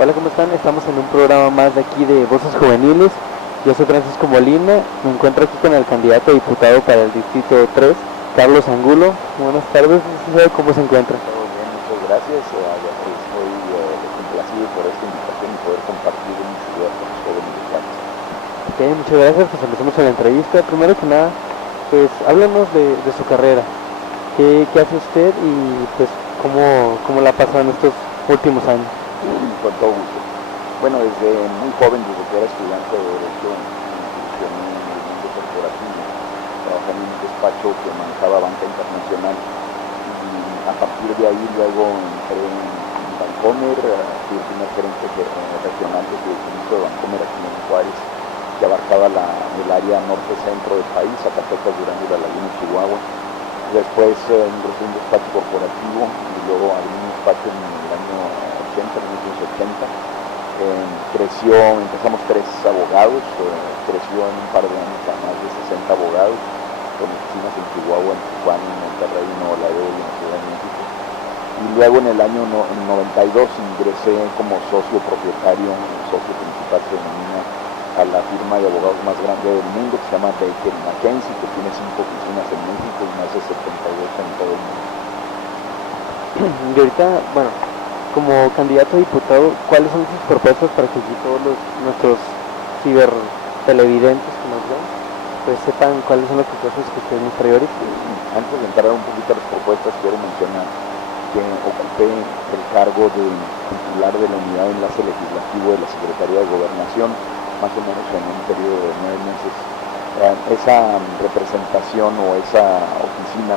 Hola, ¿cómo están? Estamos en un programa más de aquí de Voces Juveniles. Yo soy Francisco Molina, me encuentro aquí con el candidato a diputado para el Distrito 3, Carlos Angulo. Buenas tardes, no sé cómo se encuentra. Todo bien, muchas gracias. Estoy complacido por esta invitación y poder compartir mis ideas con los jóvenes mexicanos. Ok, muchas gracias, pues empecemos con la entrevista. Primero que nada, pues háblanos de su carrera. ¿Qué hace usted y pues cómo la ha pasado en estos últimos años? Con todo gusto. Bueno, desde muy joven, desde que era estudiante de Derecho, me incursioné en el mundo corporativo. Trabajé en un despacho que manejaba banca internacional y a partir de ahí luego entré en Bancomer, fui el primer gerente regional de fideicomiso de Bancomer aquí en Juárez, que abarcaba el área norte-centro del país, Zacatecas, Durango y La Laguna, Chihuahua. Después ingresé en un despacho corporativo y luego abrí un despacho en el año 1980. Empezamos 3 abogados, creció en un par de años a más de 60 abogados, con oficinas en Chihuahua, en Tijuana, en Monterrey, en Nuevo Laredo y en la Ciudad de México. Y luego en el año 92 ingresé como socio propietario, socio principal se denomina, a la firma de abogados más grande del mundo, que se llama Baker McKenzie, que tiene 5 oficinas en México y más de 72 en todo el mundo. Y ahorita, bueno, como candidato a diputado, ¿cuáles son sus propuestas para que aquí todos nuestros ciber televidentes que nos ven, pues sepan cuáles son las propuestas que usted nos trae ahorita? Antes de entrar un poquito a las propuestas, quiero mencionar que ocupé el cargo de titular de la unidad de enlace legislativo de la Secretaría de Gobernación, más o menos en un periodo de 9 meses. Esa representación o esa oficina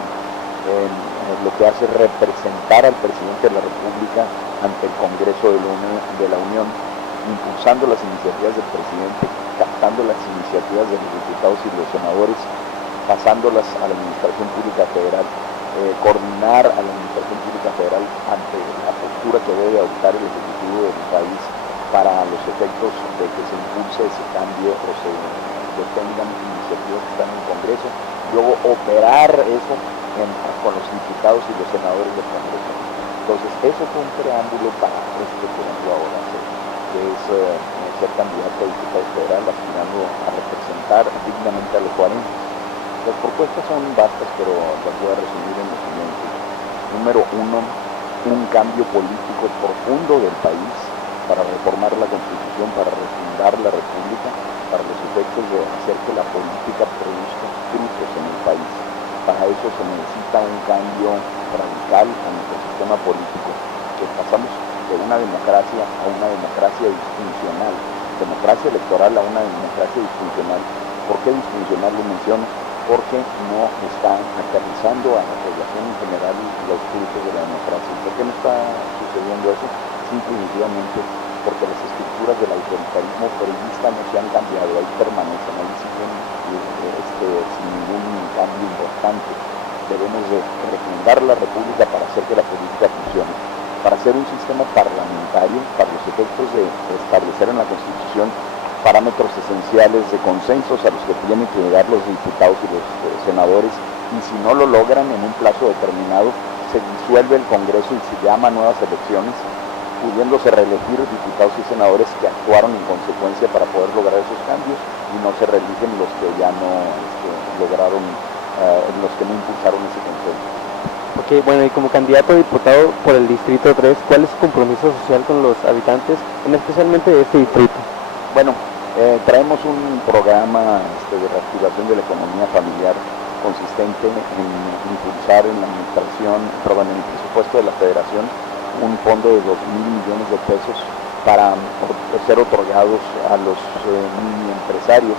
lo que hace es representar al presidente de la República ante el Congreso de la Unión, impulsando las iniciativas del presidente, captando las iniciativas de los diputados y los senadores, pasándolas a la Administración Pública Federal, coordinar a la Administración Pública Federal ante la postura que debe adoptar el Ejecutivo del país para los efectos de que se impulse ese cambio o se detengan iniciativas que están en el Congreso, luego operar eso con los diputados y los senadores del Congreso. Entonces, eso fue un preámbulo para esto que vengo ahora a hacer, que es ser candidato a diputado federal, aspirando a representar dignamente a los juarenses. Las propuestas son vastas, pero las voy a resumir en lo siguiente. Número 1, un cambio político profundo del país para reformar la Constitución, para refundar la República, para los efectos de hacer que la política produzca frutos en el país. Para eso se necesita un cambio radical a nuestro sistema político, que pasamos de una democracia a una democracia disfuncional, democracia electoral a una democracia disfuncional. ¿Por qué disfuncional lo menciono? Porque no está aterrizando a la población en general los frutos de la democracia. ¿Por qué no está sucediendo eso? Simplemente porque las estructuras del autoritarismo periodista no se han cambiado, ahí permanecen, ahí siguen sin ningún cambio importante. Debemos de refundar la República para hacer que la política funcione, para hacer un sistema parlamentario, para los efectos de establecer en la Constitución parámetros esenciales de consensos a los que tienen que llegar los diputados y los senadores, y si no lo logran en un plazo determinado, se disuelve el Congreso y se llama a nuevas elecciones, pudiéndose reelegir diputados y senadores que actuaron en consecuencia para poder lograr esos cambios, y no se reeligen los que ya no lograron, los que no impulsaron ese consenso. Ok, bueno, y como candidato a diputado por el Distrito 3, ¿cuál es su compromiso social con los habitantes, especialmente de este distrito? Bueno, traemos un programa de reactivación de la economía familiar consistente en impulsar en la administración, en el presupuesto de la Federación, un fondo de 2,000 millones de pesos para ser otorgados a los mini empresarios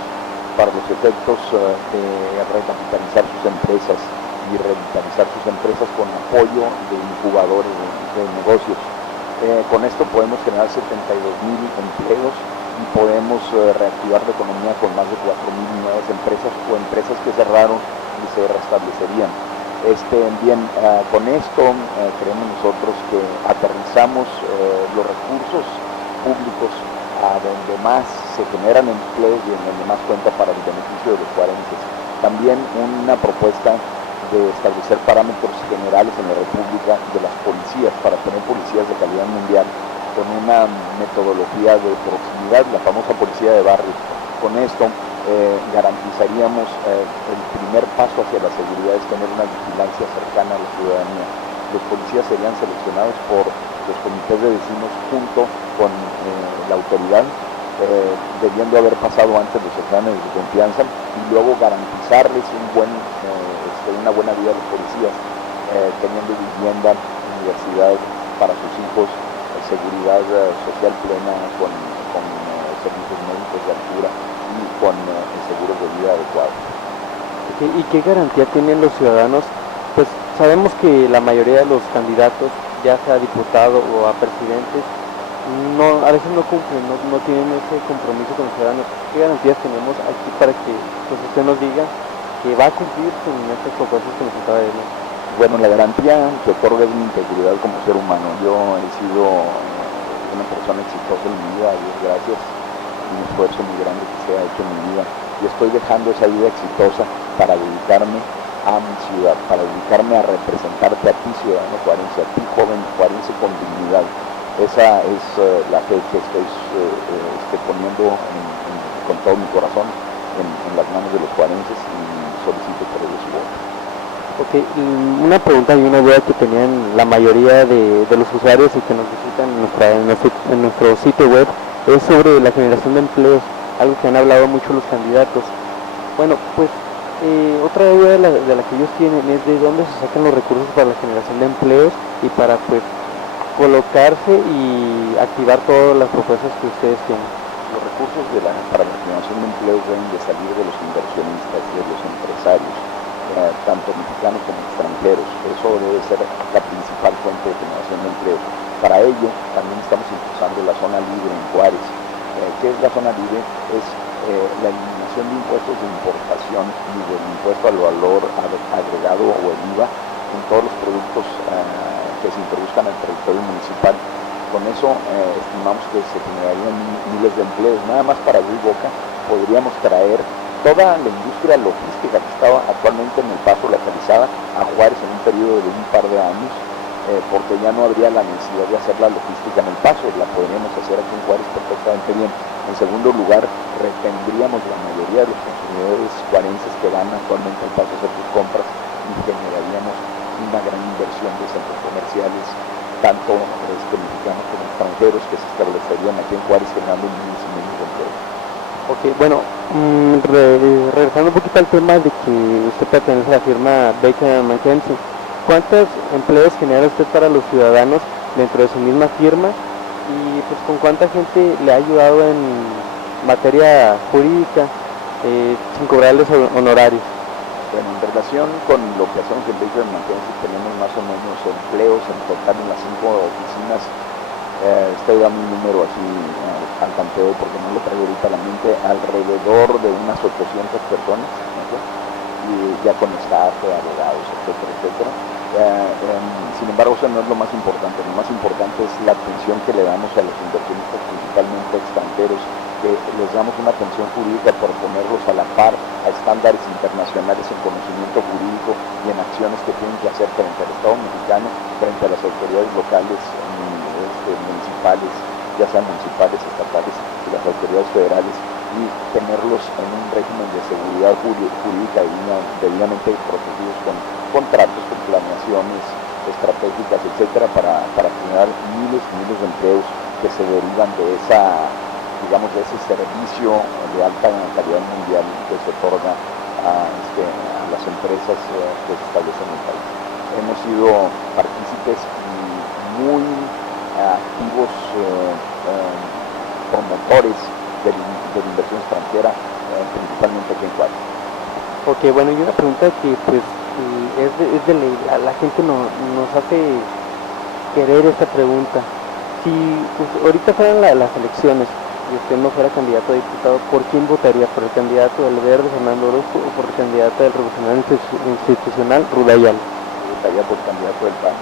para los efectos de recapitalizar sus empresas y revitalizar sus empresas con apoyo de incubadores de negocios. Con esto podemos generar 72,000 empleos y podemos reactivar la economía con más de 4,000 nuevas empresas o empresas que cerraron y se restablecerían. Con esto creemos nosotros que aterrizamos los recursos públicos a donde más se generan empleos y en donde más cuenta para el beneficio de los juarenses. También una propuesta de establecer parámetros generales en la República de las policías, para tener policías de calidad mundial, con una metodología de proximidad, la famosa policía de barrio. Con esto garantizaríamos el primer paso hacia la seguridad, es tener una vigilancia cercana a la ciudadanía. Los policías serían seleccionados por los comités de vecinos junto con la autoridad, debiendo haber pasado antes los exámenes de confianza, y luego garantizarles una buena vida a los policías, teniendo vivienda, universidad para sus hijos, seguridad social plena con servicios médicos de altura y con seguros de vida adecuados. ¿Y qué garantía tienen los ciudadanos? Pues sabemos que la mayoría de los candidatos, ya sea a diputado o a presidentes, a veces no cumplen, no tienen ese compromiso con los ciudadanos. ¿Qué garantías tenemos aquí para que pues, usted nos diga que va a cumplir con estas propuestas que nos acaba de decir? Bueno, la garantía que otorga es mi integridad como ser humano. Yo he sido una persona exitosa en mi vida, a Dios gracias, un esfuerzo muy grande que se ha hecho en mi vida, y estoy dejando esa vida exitosa para dedicarme a mi ciudad, para dedicarme a representarte a ti, ciudadano juarense, a ti, joven juarense con dignidad. Esa es la fe que estoy poniendo con todo mi corazón en las manos de los juarenses, y solicito por ellos su voto. Ok, una pregunta y una duda que tenían la mayoría de los usuarios y que nos visitan en nuestro sitio web es sobre la generación de empleos, algo que han hablado mucho los candidatos. Bueno, pues otra duda de la que ellos tienen es de dónde se sacan los recursos para la generación de empleos y para pues colocarse y activar todas las propuestas que ustedes tienen. Los recursos para la generación de empleos deben de salir de los inversionistas, de los empresarios, tanto mexicanos como extranjeros. Eso debe ser la principal fuente de generación de empleo. Para ello también estamos impulsando la zona libre en Juárez. ¿Qué es la zona libre? Es la eliminación de impuestos de importación y del impuesto al valor agregado o el IVA en todos los productos que se introduzcan al territorio municipal. Con eso estimamos que se generarían miles de empleos. Nada más para abrir boca podríamos traer toda la industria logística que estaba actualmente en El Paso localizada a Juárez en un periodo de un par de años, porque ya no habría la necesidad de hacer la logística en El Paso, la podríamos hacer aquí en Juárez perfectamente bien. En segundo lugar, retendríamos la mayoría de los consumidores juarenses que van actualmente al Paso a hacer sus compras, y generaríamos una gran inversión de centros comerciales, tanto mexicanos como extranjeros, que se establecerían aquí en Juárez generando miles y miles de empleos. Ok, bueno, regresando un poquito al tema de que usted pertenece a la firma Baker & McKenzie, ¿cuántos empleos genera usted para los ciudadanos dentro de su misma firma? Y pues con cuánta gente le ha ayudado en materia jurídica sin cobrarles honorarios. Bueno, en relación con lo que hacemos en Baker & McKenzie, tenemos más o menos empleos en total en las 5 oficinas. Estoy dando un número así al tanteo porque no lo traigo ahorita a la mente, alrededor de unas 800 personas, ¿no? Y ya con staff, abogados, etcétera, etcétera. Sin embargo, eso no es lo más importante. Lo más importante es la atención que le damos a los inversionistas, principalmente extranjeros, que les damos una atención jurídica por ponerlos a la par a estándares internacionales en conocimiento jurídico y en acciones que tienen que hacer frente al Estado mexicano, frente a las autoridades locales, municipales, ya sean municipales, estatales, y las autoridades federales, y tenerlos en un régimen de seguridad jurídica debidamente protegidos con contratos, con planeaciones estratégicas, etcétera, para generar miles y miles de empleos que se derivan de de ese servicio de alta calidad mundial que se otorga a las empresas que se establecen en el país. Hemos sido partícipes y muy activos promotores de la inversión extranjera, principalmente aquí en Juárez. Ok, bueno, y una pregunta que pues es de ley, a la gente nos hace querer esta pregunta. Si pues, ahorita fueran las elecciones y usted no fuera candidato a diputado, ¿por quién votaría? ¿Por el candidato del Verde, Fernando Orozco, o por el candidato del Revolucionario Institucional, Ruda Ayala? Votaría por el candidato del PAN.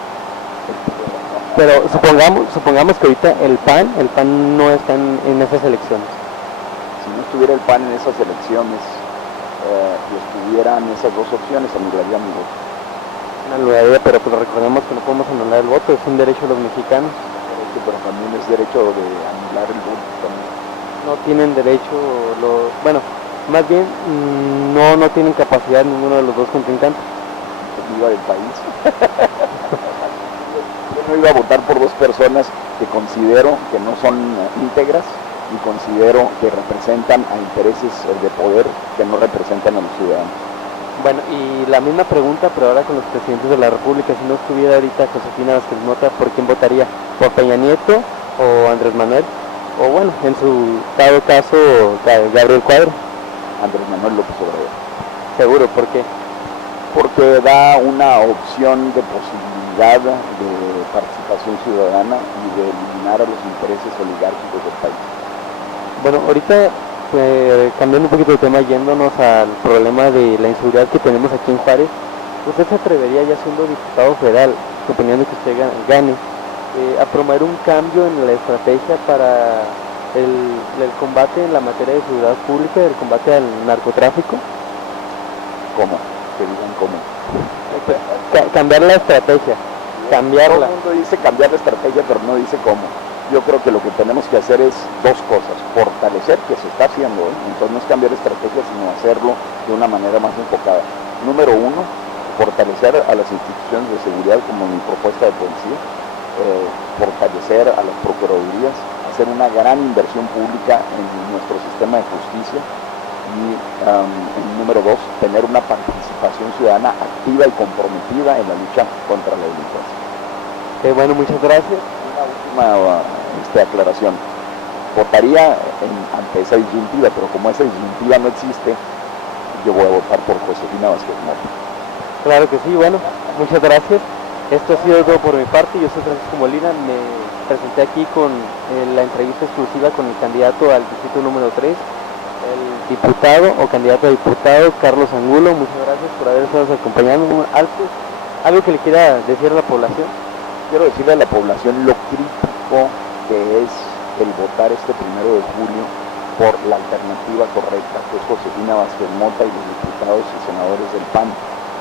Pero supongamos que ahorita el PAN no está en esas elecciones. Si no estuviera el PAN en esas elecciones y estuvieran esas dos opciones, anularía mi voto. Anularía, pero pues recordemos que no podemos anular el voto, es un derecho de los mexicanos. Pero derecho, pero también es derecho de anular el voto también. No tienen derecho, bueno, más bien no tienen capacidad ninguno de los dos contrincantes. Viva del país. Yo no iba a votar por dos personas que considero que no son íntegras y considero que representan a intereses de poder que no representan a los ciudadanos. Bueno, y la misma pregunta, pero ahora con los presidentes de la República. Si no estuviera ahorita Josefina Vázquez Mota, ¿por quién votaría? ¿Por Peña Nieto o Andrés Manuel? O bueno, en su dado caso, Gabriel Cuadro. Andrés Manuel López Obrador. Seguro, ¿por qué? Porque da una opción de posibilidad de participación ciudadana y de eliminar a los intereses oligárquicos del país. Bueno, ahorita cambiando un poquito de tema, yéndonos al problema de la inseguridad que tenemos aquí en Juárez, ¿usted se atrevería, ya siendo diputado federal, suponiendo que usted gane, a promover un cambio en la estrategia para el combate en la materia de seguridad pública, el combate al narcotráfico? ¿Cómo? Que digan cómo. Cambiar la estrategia, cambiarla. Todo el mundo dice cambiar la estrategia, pero no dice cómo. Yo creo que lo que tenemos que hacer es dos cosas: fortalecer, que se está haciendo, entonces no es cambiar estrategia, sino hacerlo de una manera más enfocada. Número uno, fortalecer a las instituciones de seguridad, como mi propuesta de policía, fortalecer a las procuradurías, hacer una gran inversión pública en nuestro sistema de justicia y, número dos, tener una participación ciudadana activa y comprometida en la lucha contra la delincuencia. Bueno, muchas gracias. Una última aclaración. Votaría ante esa disyuntiva, pero como esa disyuntiva no existe, yo voy a votar por Josefina Vázquez Mota. Claro que sí. Bueno, muchas gracias. Esto ha sido todo por mi parte. Yo soy Francisco Molina. Me presenté aquí con la entrevista exclusiva con el candidato al distrito número 3, el diputado o candidato a diputado Carlos Angulo. Muchas gracias por haber estado acompañando. ¿Algo que le quiera decir a la población? Quiero decirle a la población lo crítico que es el votar este 1 de julio por la alternativa correcta, que es Josefina Vázquez Mota y los diputados y senadores del PAN,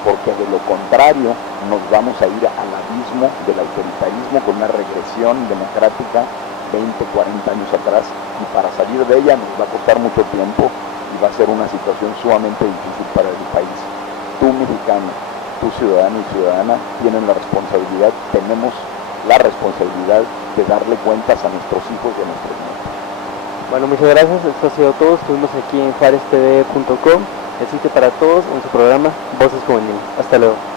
porque de lo contrario nos vamos a ir al abismo del autoritarismo con una regresión democrática 20, 40 años atrás, y para salir de ella nos va a costar mucho tiempo y va a ser una situación sumamente difícil para el país. Tú, mexicano, tú, ciudadano y ciudadana, tienen la responsabilidad, tenemos la responsabilidad de darle cuentas a nuestros hijos y a nuestros nietos. Bueno, muchas gracias. Esto ha sido todo. Estuvimos aquí en juareztv.com, el sitio para todos, en su programa Voces Juveniles. Hasta luego.